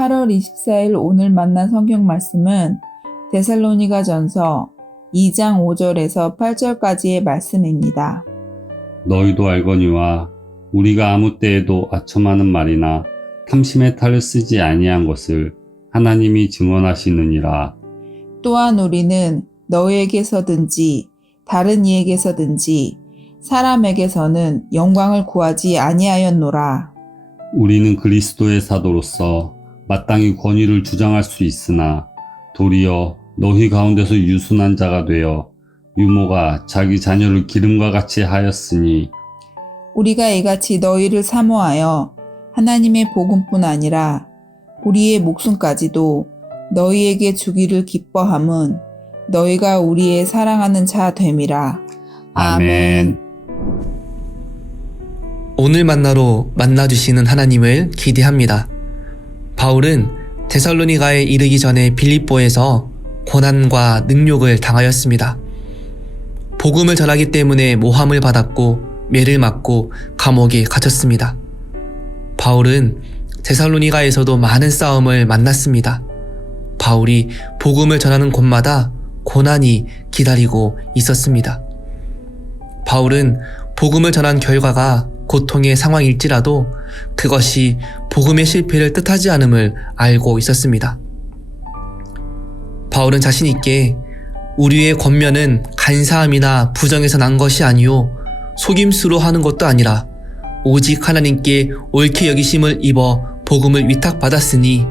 8월 24일 오늘 만난 성경 말씀은 데살로니가 전서 2장 5절에서 8절까지의 말씀입니다. 너희도 알거니와 우리가 아무 때에도 아첨하는 말이나 탐심의 탈을 쓰지 아니한 것을 하나님이 증언하시느니라. 또한 우리는 너희에게서든지 다른 이에게서든지 사람에게서는 영광을 구하지 아니하였노라. 우리는 그리스도의 사도로서 마땅히 권위를 주장할 수 있으나 도리어 너희 가운데서 유순한 자가 되어 유모가 자기 자녀를 기름과 같이 하였으니 우리가 이같이 너희를 사모하여 하나님의 복음뿐 아니라 우리의 목숨까지도 너희에게 주기를 기뻐함은 너희가 우리의 사랑하는 자 됨이라. 아멘. 오늘 만나러 만나주시는 하나님을 기대합니다. 바울은 데살로니가에 이르기 전에 빌립보에서 고난과 능욕을 당하였습니다. 복음을 전하기 때문에 모함을 받았고 매를 맞고 감옥에 갇혔습니다. 바울은 데살로니가에서도 많은 싸움을 만났습니다. 바울이 복음을 전하는 곳마다 고난이 기다리고 있었습니다. 바울은 복음을 전한 결과가 고통의 상황일지라도 그것이 복음의 실패를 뜻하지 않음을 알고 있었습니다. 바울은 자신 있게 우리의 권면은 간사함이나 부정에서 난 것이 아니요 속임수로 하는 것도 아니라 오직 하나님께 옳게 여기심을 입어 복음을 위탁받았으니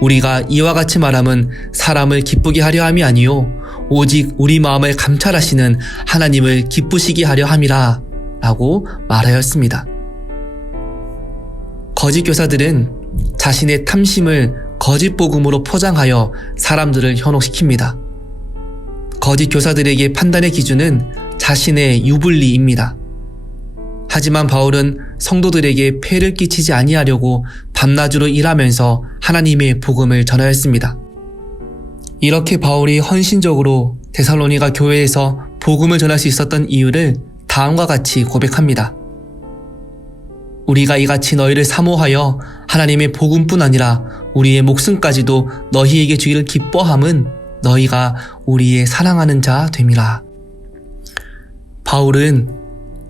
우리가 이와 같이 말함은 사람을 기쁘게 하려 함이 아니요 오직 우리 마음을 감찰하시는 하나님을 기쁘시게 하려 함이라 라고 말하였습니다. 거짓 교사들은 자신의 탐심을 거짓 복음으로 포장하여 사람들을 현혹시킵니다. 거짓 교사들에게 판단의 기준은 자신의 유불리입니다. 하지만 바울은 성도들에게 폐를 끼치지 아니하려고 밤낮으로 일하면서 하나님의 복음을 전하였습니다. 이렇게 바울이 헌신적으로 데살로니가 교회에서 복음을 전할 수 있었던 이유를 다음과 같이 고백합니다. 우리가 이같이 너희를 사모하여 하나님의 복음뿐 아니라 우리의 목숨까지도 너희에게 주기를 기뻐함은 너희가 우리의 사랑하는 자 됨이라. 바울은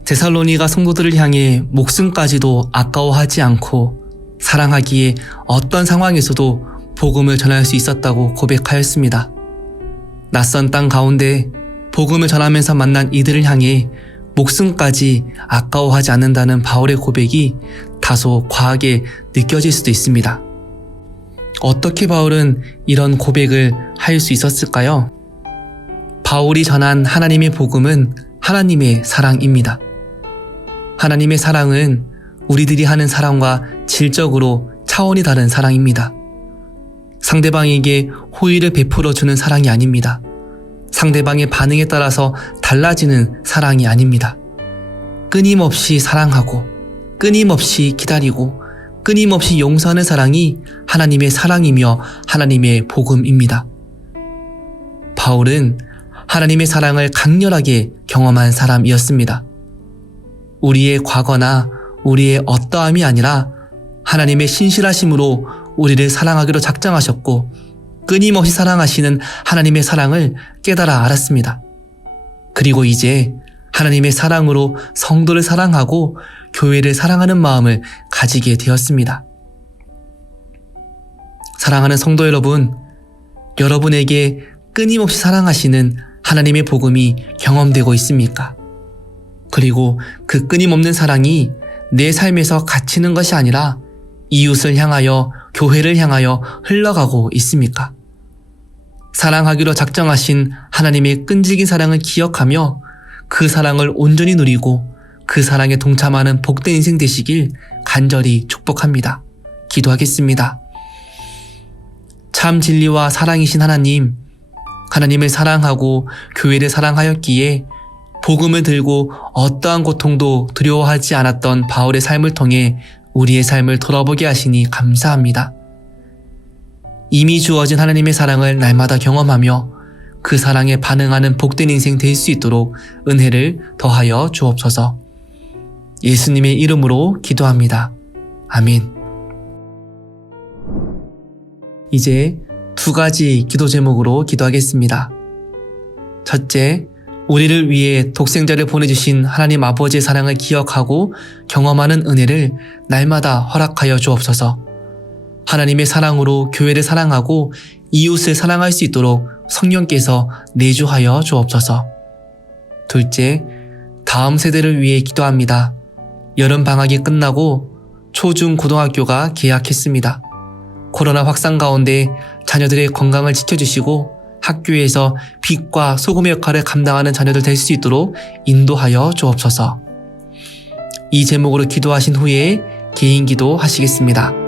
데살로니가 성도들을 향해 목숨까지도 아까워하지 않고 사랑하기에 어떤 상황에서도 복음을 전할 수 있었다고 고백하였습니다. 낯선 땅 가운데 복음을 전하면서 만난 이들을 향해 목숨까지 아까워하지 않는다는 바울의 고백이 다소 과하게 느껴질 수도 있습니다. 어떻게 바울은 이런 고백을 할 수 있었을까요? 바울이 전한 하나님의 복음은 하나님의 사랑입니다. 하나님의 사랑은 우리들이 하는 사랑과 질적으로 차원이 다른 사랑입니다. 상대방에게 호의를 베풀어 주는 사랑이 아닙니다. 상대방의 반응에 따라서 달라지는 사랑이 아닙니다. 끊임없이 사랑하고 끊임없이 기다리고 끊임없이 용서하는 사랑이 하나님의 사랑이며 하나님의 복음입니다. 바울은 하나님의 사랑을 강렬하게 경험한 사람이었습니다. 우리의 과거나 우리의 어떠함이 아니라 하나님의 신실하심으로 우리를 사랑하기로 작정하셨고 끊임없이 사랑하시는 하나님의 사랑을 깨달아 알았습니다. 그리고 이제 하나님의 사랑으로 성도를 사랑하고 교회를 사랑하는 마음을 가지게 되었습니다. 사랑하는 성도 여러분, 여러분에게 끊임없이 사랑하시는 하나님의 복음이 경험되고 있습니까? 그리고 그 끊임없는 사랑이 내 삶에서 갇히는 것이 아니라 이웃을 향하여 교회를 향하여 흘러가고 있습니까? 사랑하기로 작정하신 하나님의 끈질긴 사랑을 기억하며 그 사랑을 온전히 누리고 그 사랑에 동참하는 복된 인생 되시길 간절히 축복합니다. 기도하겠습니다. 참 진리와 사랑이신 하나님, 하나님을 사랑하고 교회를 사랑하였기에 복음을 들고 어떠한 고통도 두려워하지 않았던 바울의 삶을 통해 우리의 삶을 돌아보게 하시니 감사합니다. 이미 주어진 하나님의 사랑을 날마다 경험하며 그 사랑에 반응하는 복된 인생 될 수 있도록 은혜를 더하여 주옵소서. 예수님의 이름으로 기도합니다. 아멘. 이제 2가지 기도 제목으로 기도하겠습니다. 첫째, 우리를 위해 독생자를 보내주신 하나님 아버지의 사랑을 기억하고 경험하는 은혜를 날마다 허락하여 주옵소서. 하나님의 사랑으로 교회를 사랑하고 이웃을 사랑할 수 있도록 성령께서 내주하여 주옵소서. 둘째, 다음 세대를 위해 기도합니다. 여름방학이 끝나고 초중 고등학교가 개학했습니다. 코로나 확산 가운데 자녀들의 건강을 지켜주시고 학교에서 빛과 소금의 역할을 감당하는 자녀들 될 수 있도록 인도하여 주옵소서. 이 제목으로 기도하신 후에 개인 기도 하시겠습니다.